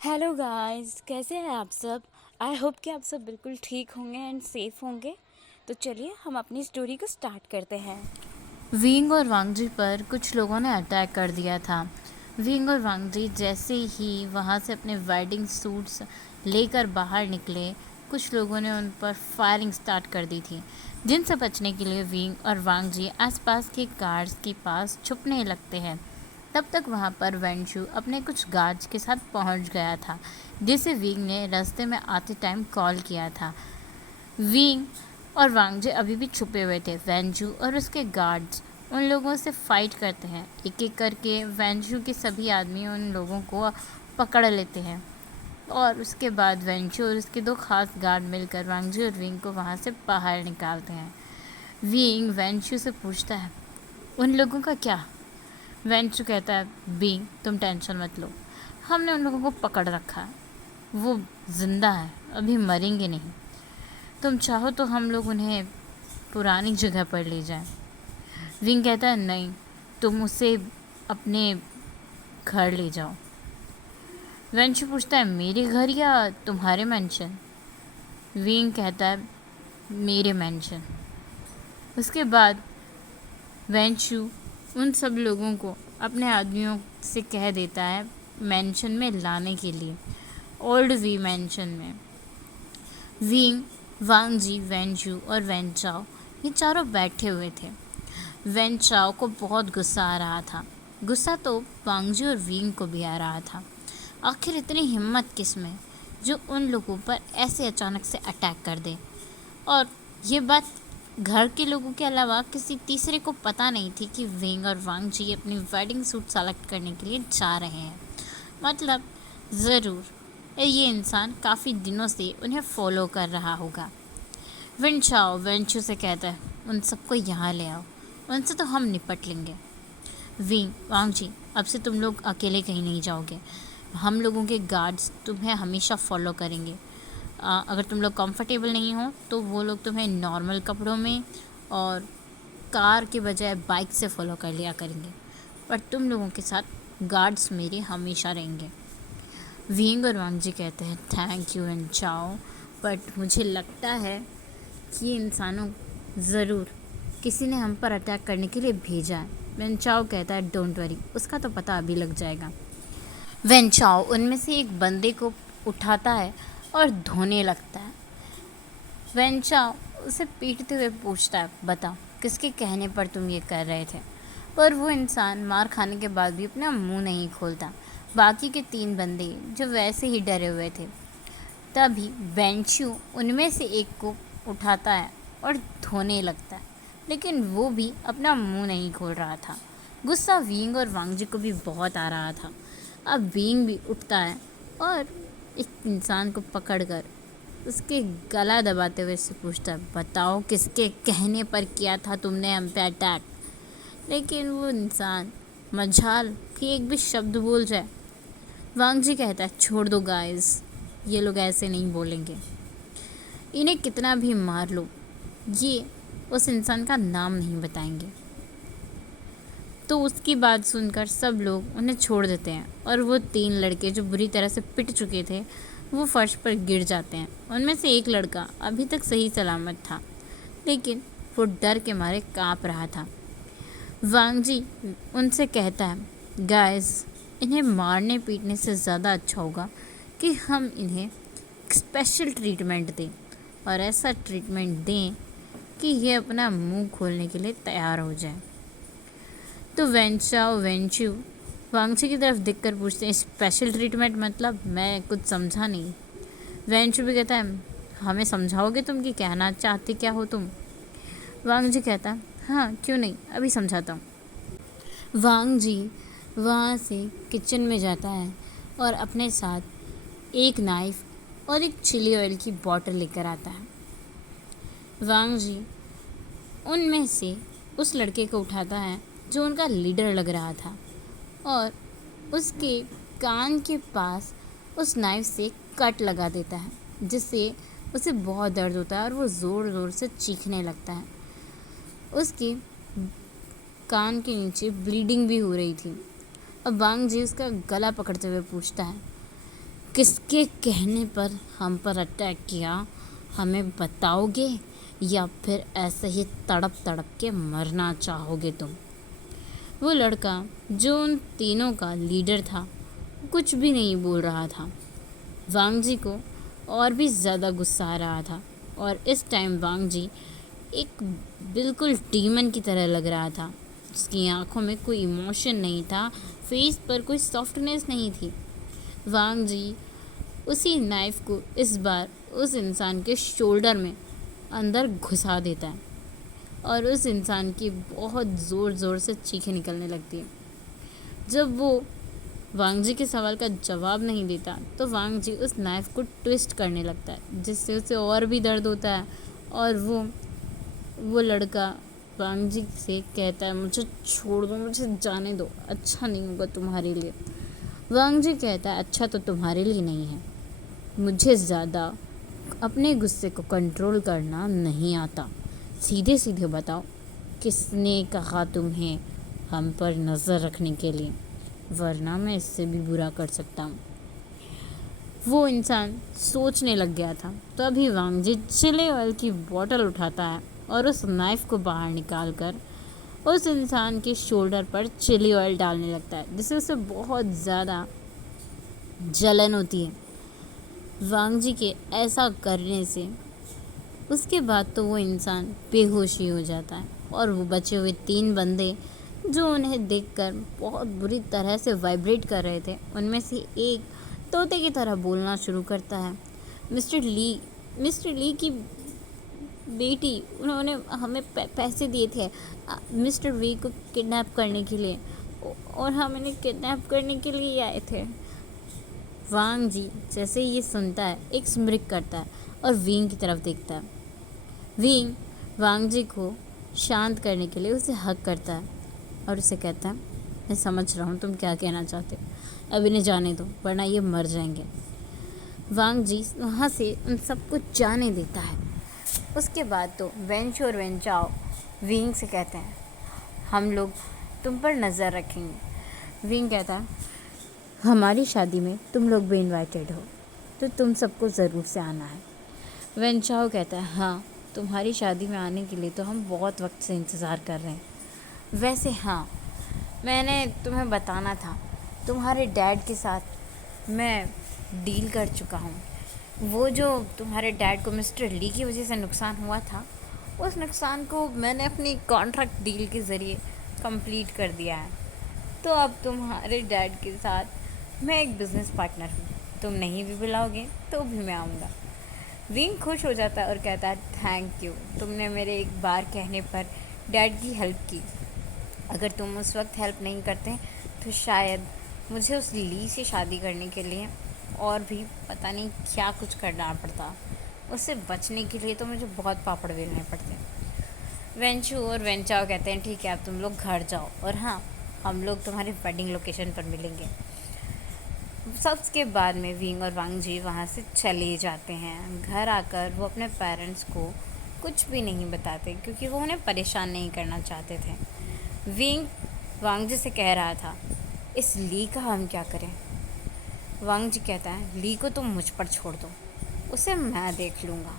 Hello guys, कैसे हैं आप सब। आई होप कि आप सब बिल्कुल ठीक होंगे एंड सेफ होंगे। तो चलिए हम अपनी स्टोरी को स्टार्ट करते हैं। विंग और वांगजी पर कुछ लोगों ने अटैक कर दिया था। विंग और वांगजी जैसे ही वहां से अपने वेडिंग सूट्स लेकर बाहर निकले, कुछ लोगों ने उन पर फायरिंग स्टार्ट कर दी थी, जिनसे बचने के लिए विंग और वांगजी आसपास के गार्ड्स के पास छुपने लगते हैं। तब तक वहां पर वेंशु अपने कुछ गार्ड्स के साथ पहुंच गया था, जिसे विंग ने रास्ते में आते टाइम कॉल किया था। विंग और वांगजे अभी भी छुपे हुए थे। वेंजू और उसके गार्ड्स उन लोगों से फाइट करते हैं। एक एक करके वेंजू के सभी आदमी उन लोगों को पकड़ लेते हैं और उसके बाद वेंजू और उसके दो खास गार्ड मिलकर वांगजी और विंग को वहाँ से बाहर निकालते हैं। विंग वेंजू से पूछता है, उन लोगों का क्या? वेंजू कहता है, विंग तुम टेंशन मत लो, हमने उन लोगों को पकड़ रखा है, वो जिंदा है, अभी मरेंगे नहीं। तुम चाहो तो हम लोग उन्हें पुरानी जगह पर ले जाएं। विंग कहता है, नहीं, तुम उसे अपने घर ले जाओ। वेंचू पूछता है, मेरे घर या तुम्हारे मेंशन? विंग कहता है, मेरे मेंशन। उसके बाद वेंचू उन सब लोगों को अपने आदमियों से कह देता है मेंशन में लाने के लिए, ओल्ड वी मेंशन में। विंग, वांगजी, वेंजू और वेंचाओ ये चारों बैठे हुए थे। वेंचाओ को बहुत गुस्सा आ रहा था। गुस्सा तो वांगजी और विंग को भी आ रहा था। आखिर इतनी हिम्मत किस में जो उन लोगों पर ऐसे अचानक से अटैक कर दे। और ये बात घर के लोगों के अलावा किसी तीसरे को पता नहीं थी कि विंग और वांगजी अपनी वेडिंग सूट सेलेक्ट करने के लिए जा रहे हैं। मतलब ज़रूर ये इंसान काफ़ी दिनों से उन्हें फॉलो कर रहा होगा। विंचाओ वेंचू से कहता है, उन सबको यहाँ ले आओ, उनसे तो हम निपट लेंगे। विंग, वांगजी, अब से तुम लोग अकेले कहीं नहीं जाओगे। हम लोगों के गार्ड्स तुम्हें हमेशा फॉलो करेंगे। अगर तुम लोग कंफर्टेबल नहीं हो तो वो लोग तुम्हें नॉर्मल कपड़ों में और कार के बजाय बाइक से फॉलो कर लिया करेंगे, पर तुम लोगों के साथ गार्ड्स मेरे हमेशा रहेंगे। विंग और वांगजी कहते हैं, थैंक यू एंड चाओ, बट मुझे लगता है कि इंसानों ज़रूर किसी ने हम पर अटैक करने के लिए भेजा है। वेंचाओ कहता है, डोंट वरी, उसका तो पता अभी लग जाएगा। वेंचाओ उनमें से एक बंदे को उठाता है और धोने लगता है। वेंचाओ उसे पीटते हुए पूछता है, बताओ किसके कहने पर तुम ये कर रहे थे? पर वो इंसान मार खाने के बाद भी अपना मुंह नहीं खोलता। बाकी के तीन बंदे जो वैसे ही डरे हुए थे। तभी वेंचू उनमें से एक को उठाता है और धोने लगता है, लेकिन वो भी अपना मुंह नहीं खोल रहा था। गुस्सा विंग और वांगजी को भी बहुत आ रहा था। अब विंग भी उठता है और एक इंसान को पकड़कर उसके गला दबाते हुए से पूछता है, बताओ किसके कहने पर किया था तुमने हम पे अटैक? लेकिन वो इंसान मजाल कि एक भी शब्द बोल जाए। वांगजी कहता है, छोड़ दो गाइस, ये लोग ऐसे नहीं बोलेंगे, इन्हें कितना भी मार लो ये उस इंसान का नाम नहीं बताएंगे। तो उसकी बात सुनकर सब लोग उन्हें छोड़ देते हैं और वो तीन लड़के जो बुरी तरह से पिट चुके थे वो फर्श पर गिर जाते हैं। उनमें से एक लड़का अभी तक सही सलामत था, लेकिन वो डर के मारे कांप रहा था। वांगजी उनसे कहता है, गाइस, इन्हें मारने पीटने से ज़्यादा अच्छा होगा कि हम इन्हें स्पेशल ट्रीटमेंट दें, और ऐसा ट्रीटमेंट दें कि ये अपना मुंह खोलने के लिए तैयार हो जाए। तो वेंचू वांगची की तरफ देखकर पूछते हैं, स्पेशल ट्रीटमेंट मतलब? मैं कुछ समझा नहीं। वेंचू भी कहता है, हमें समझाओगे तुम कि कहना चाहते क्या हो तुम? वांगजी कहता है, हाँ क्यों नहीं, अभी समझाता हूँ। वांगजी वहाँ से किचन में जाता है और अपने साथ एक नाइफ और एक चिली ऑयल की बॉटल लेकर आता है। वांगजी उनमें से उस लड़के को उठाता है जो उनका लीडर लग रहा था और उसके कान के पास उस नाइफ से कट लगा देता है, जिससे उसे बहुत दर्द होता है और वो ज़ोर ज़ोर से चीखने लगता है। उसके कान के नीचे ब्लीडिंग भी हो रही थी। अब वांगजी उसका गला पकड़ते हुए पूछता है, किसके कहने पर हम पर अटैक किया, हमें बताओगे या फिर ऐसे ही तड़प तड़प के मरना चाहोगे तुम? वो लड़का जो उन तीनों का लीडर था कुछ भी नहीं बोल रहा था। वांग जी को और भी ज़्यादा गुस्सा आ रहा था और इस टाइम वांग जी एक बिल्कुल डीमन की तरह लग रहा था। उसकी आंखों में कोई इमोशन नहीं था, फेस पर कोई सॉफ्टनेस नहीं थी। वांग जी उसी नाइफ को इस बार उस इंसान के शोल्डर में अंदर घुसा देता है और उस इंसान की बहुत ज़ोर ज़ोर से चीखें निकलने लगती है। जब वो वांग जी के सवाल का जवाब नहीं देता तो वांग जी उस नाइफ को ट्विस्ट करने लगता है, जिससे उसे और भी दर्द होता है और वो लड़का वांग जी से कहता है, मुझे छोड़ दो, मुझे जाने दो, अच्छा नहीं होगा तुम्हारे लिए। वांग जी कहता है, अच्छा तो तुम्हारे लिए नहीं है, मुझे ज़्यादा अपने गुस्से को कंट्रोल करना नहीं आता। सीधे सीधे बताओ, किसने कहा तुम्हें हम पर नज़र रखने के लिए, वरना मैं इससे भी बुरा कर सकता हूँ। वो इंसान सोचने लग गया था। तभी वांग जी चिले ऑयल की बोतल उठाता है और उस नाइफ को बाहर निकाल कर उस इंसान के शोल्डर पर चिली ऑयल डालने लगता है, जिससे उसे बहुत ज़्यादा जलन होती है। वांग जी के ऐसा करने से उसके बाद तो वो इंसान बेहोश ही हो जाता है और वो बचे हुए 3 बंदे जो उन्हें देखकर बहुत बुरी तरह से वाइब्रेट कर रहे थे, उनमें से एक तोते की तरह बोलना शुरू करता है। मिस्टर ली की बेटी, उन्होंने हमें पैसे दिए थे मिस्टर वी को किडनैप करने के लिए और हम इन्हें किडनैप करने के लिए ही आए थे। वांग जी जैसे ही ये सुनता है एक स्मिर्क करता है और विंग की तरफ देखता है। विंग वांग जी को शांत करने के लिए उसे हक करता है और उसे कहता है, मैं समझ रहा हूँ तुम क्या कहना चाहते हो, अब इन्हें जाने दो वरना ये मर जाएंगे। वांग जी वहाँ से उन सबको जाने देता है। उसके बाद तो वेंच और वेंचाओ विंग से कहते हैं, हम लोग तुम पर नज़र रखेंगे। विंग कहता है, हमारी शादी में तुम लोग भी इनवाइटेड हो तो तुम सबको ज़रूर से आना है। वेंचाओ कहता है, हाँ तुम्हारी शादी में आने के लिए तो हम बहुत वक्त से इंतज़ार कर रहे हैं। वैसे हाँ, मैंने तुम्हें बताना था, तुम्हारे डैड के साथ मैं डील कर चुका हूँ। वो जो तुम्हारे डैड को मिस्टर ली की वजह से नुकसान हुआ था, उस नुकसान को मैंने अपनी कॉन्ट्रैक्ट डील के ज़रिए कंप्लीट कर दिया है। तो अब तुम्हारे डैड के साथ मैं एक बिज़नेस पार्टनर हूँ, तुम नहीं भी बुलाओगे तो भी मैं आऊँगा। विंग खुश हो जाता है और कहता है, थैंक यू, तुमने मेरे एक बार कहने पर डैड की हेल्प की। अगर तुम उस वक्त हेल्प नहीं करते तो शायद मुझे उस ली से शादी करने के लिए और भी पता नहीं क्या कुछ करना पड़ता। उससे बचने के लिए तो मुझे बहुत पापड़ बेलने पड़ते। वेंचू और वेंचाओ कहते हैं, ठीक है अब तुम लोग घर जाओ और हाँ, हम लोग तुम्हारी वेडिंग लोकेशन पर मिलेंगे। सबके बाद में विंग और वांग जी वहाँ से चले जाते हैं। घर आकर वो अपने पेरेंट्स को कुछ भी नहीं बताते क्योंकि वो उन्हें परेशान नहीं करना चाहते थे। विंग वांग जी से कह रहा था, इस ली का हम क्या करें? वांग जी कहता है, ली को तुम मुझ पर छोड़ दो, उसे मैं देख लूँगा,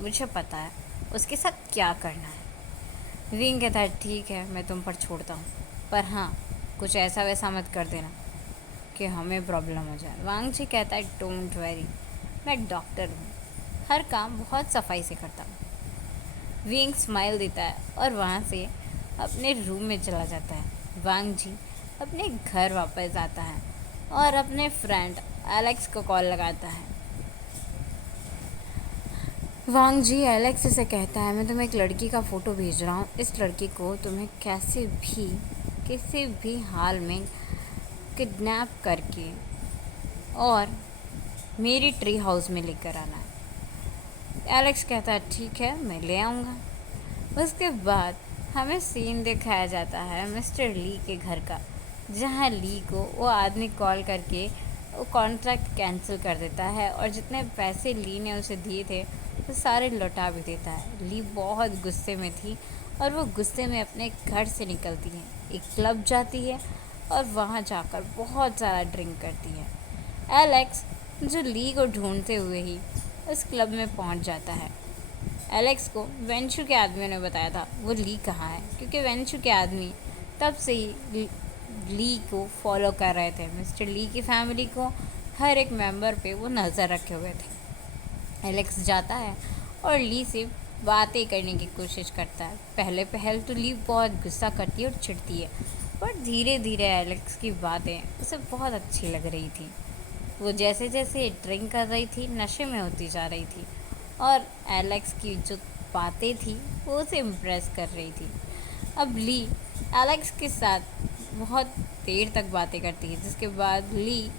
मुझे पता है उसके साथ क्या करना है। विंग कहता है, ठीक है मैं तुम पर छोड़ता हूँ, पर हाँ कुछ ऐसा वैसा मत कर देना कि हमें प्रॉब्लम हो जाए। वांग जी कहता है, डोंट वरी, मैं डॉक्टर हूँ, हर काम बहुत सफाई से करता हूँ। विंग स्माइल देता है और वहाँ से अपने रूम में चला जाता है। वांग जी अपने घर वापस आता है और अपने फ्रेंड एलेक्स को कॉल लगाता है। वांग जी एलेक्स से कहता है, मैं तुम्हें एक लड़की का फ़ोटो भेज रहा हूँ, इस लड़की को तुम्हें किसी भी हाल में किडनैप करके और मेरी ट्री हाउस में लेकर आना है। एलेक्स कहता है, ठीक है मैं ले आऊँगा। उसके बाद हमें सीन दिखाया जाता है मिस्टर ली के घर का, जहाँ ली को वो आदमी कॉल करके वो कॉन्ट्रैक्ट कैंसिल कर देता है और जितने पैसे ली ने उसे दिए थे वो सारे लौटा भी देता है। ली बहुत गुस्से में थी और वो गुस्से में अपने घर से निकलती है, एक क्लब जाती है और वहाँ जाकर बहुत ज़्यादा ड्रिंक करती है। एलेक्स जो ली को ढूंढते हुए ही उस क्लब में पहुंच जाता है। एलेक्स को वेंचू के आदमियों ने बताया था वो ली कहाँ है, क्योंकि वेंचू के आदमी तब से ही ली को फॉलो कर रहे थे। मिस्टर ली की फैमिली को हर एक मेंबर पे वो नज़र रखे हुए थे। एलेक्स जाता है और ली से बातें करने की कोशिश करता है। पहले तो ली बहुत गुस्सा करती है और चिढ़ती है, पर धीरे धीरे एलेक्स की बातें उसे बहुत अच्छी लग रही थी। वो जैसे जैसे ड्रिंक कर रही थी नशे में होती जा रही थी, और एलेक्स की जो बातें थी वो उसे इम्प्रेस कर रही थी। अब ली एलेक्स के साथ बहुत देर तक बातें करती है, जिसके बाद ली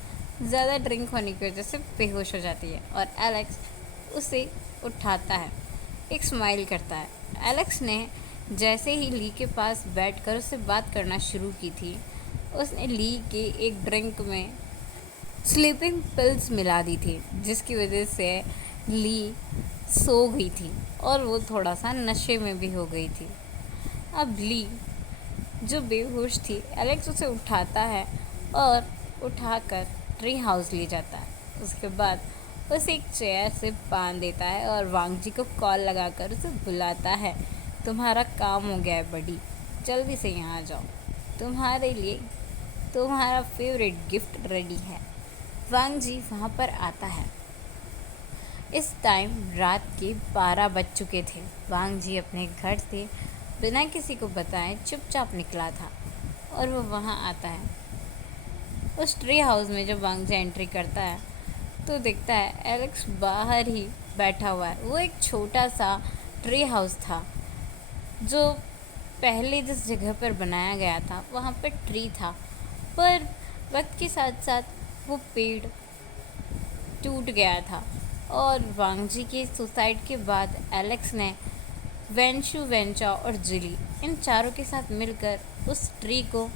ज़्यादा ड्रिंक होने की वजह से बेहोश हो जाती है और एलेक्स उसे उठाता है, एक स्माइल करता है। एलेक्स ने जैसे ही ली के पास बैठकर उससे बात करना शुरू की थी, उसने ली के एक ड्रिंक में स्लीपिंग पिल्स मिला दी थी, जिसकी वजह से ली सो गई थी और वो थोड़ा सा नशे में भी हो गई थी। अब ली जो बेहोश थी, एलेक्स उसे उठाता है और उठाकर ट्री हाउस ले जाता है। उसके बाद उसे एक चेयर से बांध देता है और वांग जी को कॉल लगाकर उसे बुलाता है। तुम्हारा काम हो गया है बड़ी, जल्दी से यहाँ आ जाओ, तुम्हारे लिए तुम्हारा फेवरेट गिफ्ट रेडी है। वांग जी वहाँ पर आता है। इस टाइम रात के 12 बज चुके थे। वांग जी अपने घर से बिना किसी को बताए चुपचाप निकला था और वो वहाँ आता है। उस ट्री हाउस में जब वांग जी एंट्री करता है तो देखता है एलेक्स बाहर ही बैठा हुआ है। वो एक छोटा सा ट्री हाउस था जो पहले जिस जगह पर बनाया गया था वहाँ पर ट्री था, पर वक्त के साथ साथ वो पेड़ टूट गया था और वांग जी के सुसाइड के बाद एलेक्स ने वेंशु, वेंचा और जिली इन चारों के साथ मिलकर उस ट्री को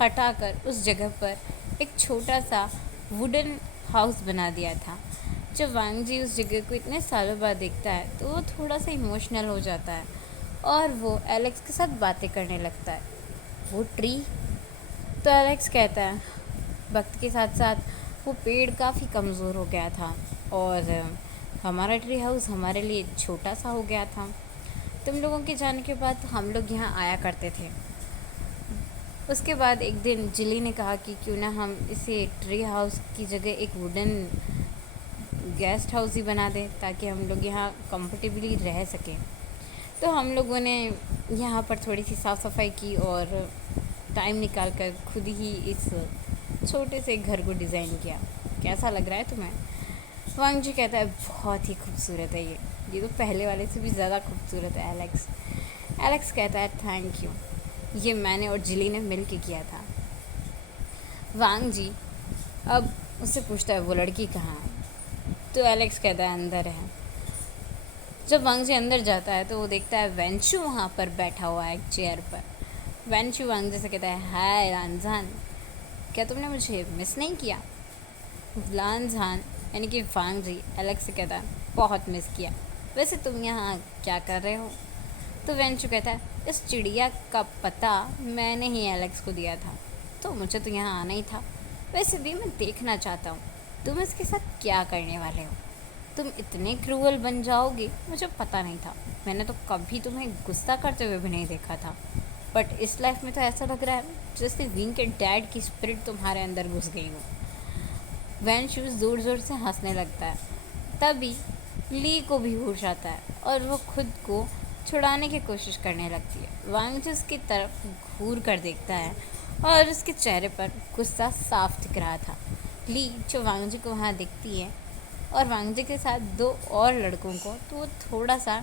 हटाकर उस जगह पर एक छोटा सा वुडन हाउस बना दिया था। जब वांग जी उस जगह को इतने सालों बाद देखता है तो वो थोड़ा सा इमोशनल हो जाता है और वो एलेक्स के साथ बातें करने लगता है। वो ट्री, तो एलेक्स कहता है वक्त के साथ साथ वो पेड़ काफ़ी कमज़ोर हो गया था और हमारा ट्री हाउस हमारे लिए छोटा सा हो गया था। तुम लोगों के जाने के बाद हम लोग यहाँ आया करते थे। उसके बाद एक दिन जिली ने कहा कि क्यों ना हम इसे ट्री हाउस की जगह एक वुडन गेस्ट हाउस ही बना दें ताकि हम लोग यहाँ कंफर्टेबली रह सकें। तो हम लोगों ने यहाँ पर थोड़ी सी साफ़ सफाई की और टाइम निकाल कर खुद ही इस छोटे से घर को डिज़ाइन किया। कैसा लग रहा है तुम्हें? वांग जी कहता है बहुत ही खूबसूरत है ये तो पहले वाले से भी ज़्यादा खूबसूरत है एलेक्स। एलेक्स कहता है थैंक यू, ये मैंने और जिली ने मिल के किया था। वांग जी अब उससे पूछता है वो लड़की कहाँ है, तो एलेक्स कहता है अंदर है। जब वांग जी अंदर जाता है तो वो देखता है वेंशु वहाँ पर बैठा हुआ है एक चेयर पर। वेंशु वांग जी से कहता है हाय लानजान, क्या तुमने मुझे मिस नहीं किया? लानजान यानी कि वांग जी एलेक्स से कहता है बहुत मिस किया, वैसे तुम यहाँ क्या कर रहे हो? तो वेंशु कहता है इस चिड़िया का पता मैंने ही एलेक्स को दिया था, तो मुझे तो यहाँ आना ही था। वैसे भी मैं देखना चाहता हूँ तुम इसके साथ क्या करने वाले हो। तुम इतने क्रूअल बन जाओगे मुझे पता नहीं था। मैंने तो कभी तुम्हें गुस्सा करते हुए भी नहीं देखा था, बट इस लाइफ में तो ऐसा लग रहा है जैसे विंग के डैड की स्पिरिट तुम्हारे अंदर घुस गई हो। वेंशु ज़ोर ज़ोर से हंसने लगता है। तभी ली को भी होश आता है और वो खुद को छुड़ाने की कोशिश करने लगती है। वांग जी उसकी तरफ घूर कर देखता है और उसके चेहरे पर गुस्सा साफ दिख रहा था। ली जो वांग जी को वहाँ दिखती है और वांग जी के साथ दो और लड़कों को, तो वो थोड़ा सा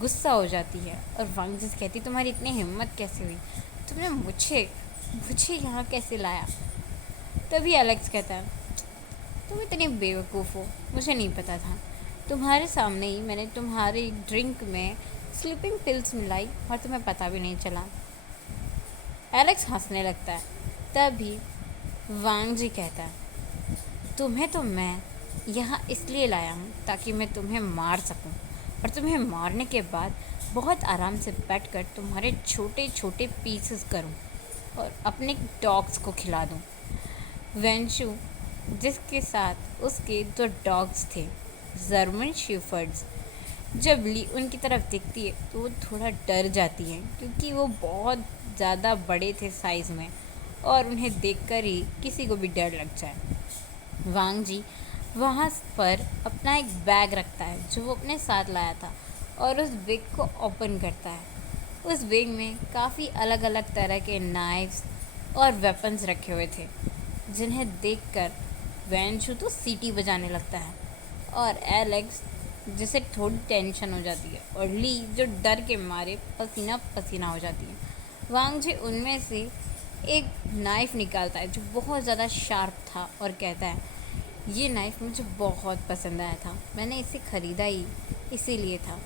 गुस्सा हो जाती है और वांग जी से कहती तुम्हारी इतनी हिम्मत कैसे हुई, तुमने मुझे यहाँ कैसे लाया? तभी एलेक्स कहता है तुम इतने बेवकूफ़ हो, मुझे नहीं पता था। तुम्हारे सामने ही मैंने तुम्हारी ड्रिंक में स्लीपिंग पिल्स मिलाई और तुम्हें पता भी नहीं चला। एलेक्स हंसने लगता है। तभी वांग जी कहता है तुम्हें तो मैं यहाँ इसलिए लाया हूँ ताकि मैं तुम्हें मार सकूँ और तुम्हें मारने के बाद बहुत आराम से बैठकर तुम्हारे छोटे छोटे पीसेस करूँ और अपने डॉग्स को खिला दूँ। वेंशु जिसके साथ उसके 2 डॉग्स थे, जर्मन शेफर्ड्स। जब ली उनकी तरफ देखती है तो वो थोड़ा डर जाती है, क्योंकि वो बहुत ज़्यादा बड़े थे साइज़ में और उन्हें देखकर ही किसी को भी डर लग जाए। वांग जी वहाँ पर अपना एक बैग रखता है जो वो अपने साथ लाया था और उस बैग को ओपन करता है। उस बैग में काफ़ी अलग अलग तरह के नाइफ्स और वेपन्स रखे हुए थे, जिन्हें देखकर वैंशु तो सीटी बजाने लगता है और एलेक्स जिसे थोड़ी टेंशन हो जाती है और ली जो डर के मारे पसीना पसीना हो जाती है। वांग जी उनमें से एक नाइफ़ निकालता है जो बहुत ज़्यादा शार्प था और कहता है, ये नाइफ़ मुझे बहुत पसंद आया था, मैंने इसे ख़रीदा ही इसीलिए था।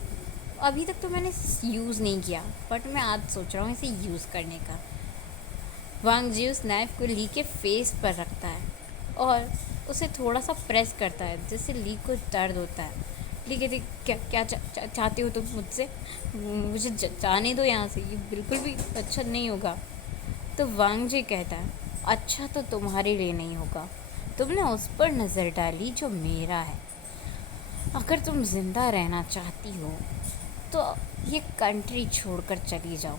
अभी तक तो मैंने यूज़ नहीं किया, बट मैं आज सोच रहा हूँ इसे यूज़ करने का। वांग जी उस नाइफ़ को ली के फेस पर रखता है और उसे थोड़ा सा प्रेस करता है, जिससे ली को दर्द होता है। ली कहती, क्या क्या चाहते हो तुम मुझसे? मुझे जाने दो यहाँ से, ये बिल्कुल भी अच्छा नहीं होगा। तो वांग जी कहता है, अच्छा तो तुम्हारे लिए नहीं होगा, तुमने उस पर नज़र डाली जो मेरा है। अगर तुम ज़िंदा रहना चाहती हो तो ये कंट्री छोड़कर चली जाओ।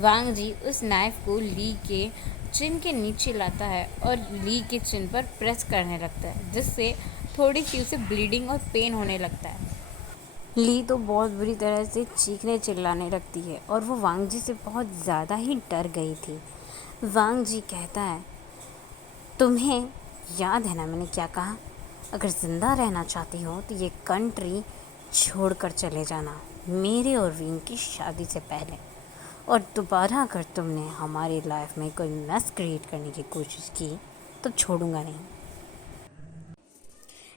वांग जी उस नाइफ़ को ली के चिन के नीचे लाता है और ली के चिन पर प्रेस करने लगता है, जिससे थोड़ी सी उसे ब्लीडिंग और पेन होने लगता है। ली तो बहुत बुरी तरह से चीखने चिल्लाने लगती है और वो वांग जी से बहुत ज़्यादा ही डर गई थी। वांग जी कहता है, तुम्हें याद है ना मैंने क्या कहा? अगर ज़िंदा रहना चाहती हो तो ये कंट्री छोड़कर चले जाना, मेरे और विंग की शादी से पहले। और दोबारा अगर तुमने हमारी लाइफ में कोई मैस क्रिएट करने की कोशिश की तो छोड़ूंगा नहीं।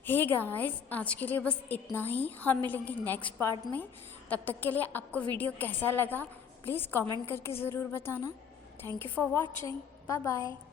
हे गाइस, आज के लिए बस इतना ही। हम मिलेंगे नेक्स्ट पार्ट में। तब तक के लिए आपको वीडियो कैसा लगा प्लीज़ कमेंट करके ज़रूर बताना। Thank you for watching. Bye bye.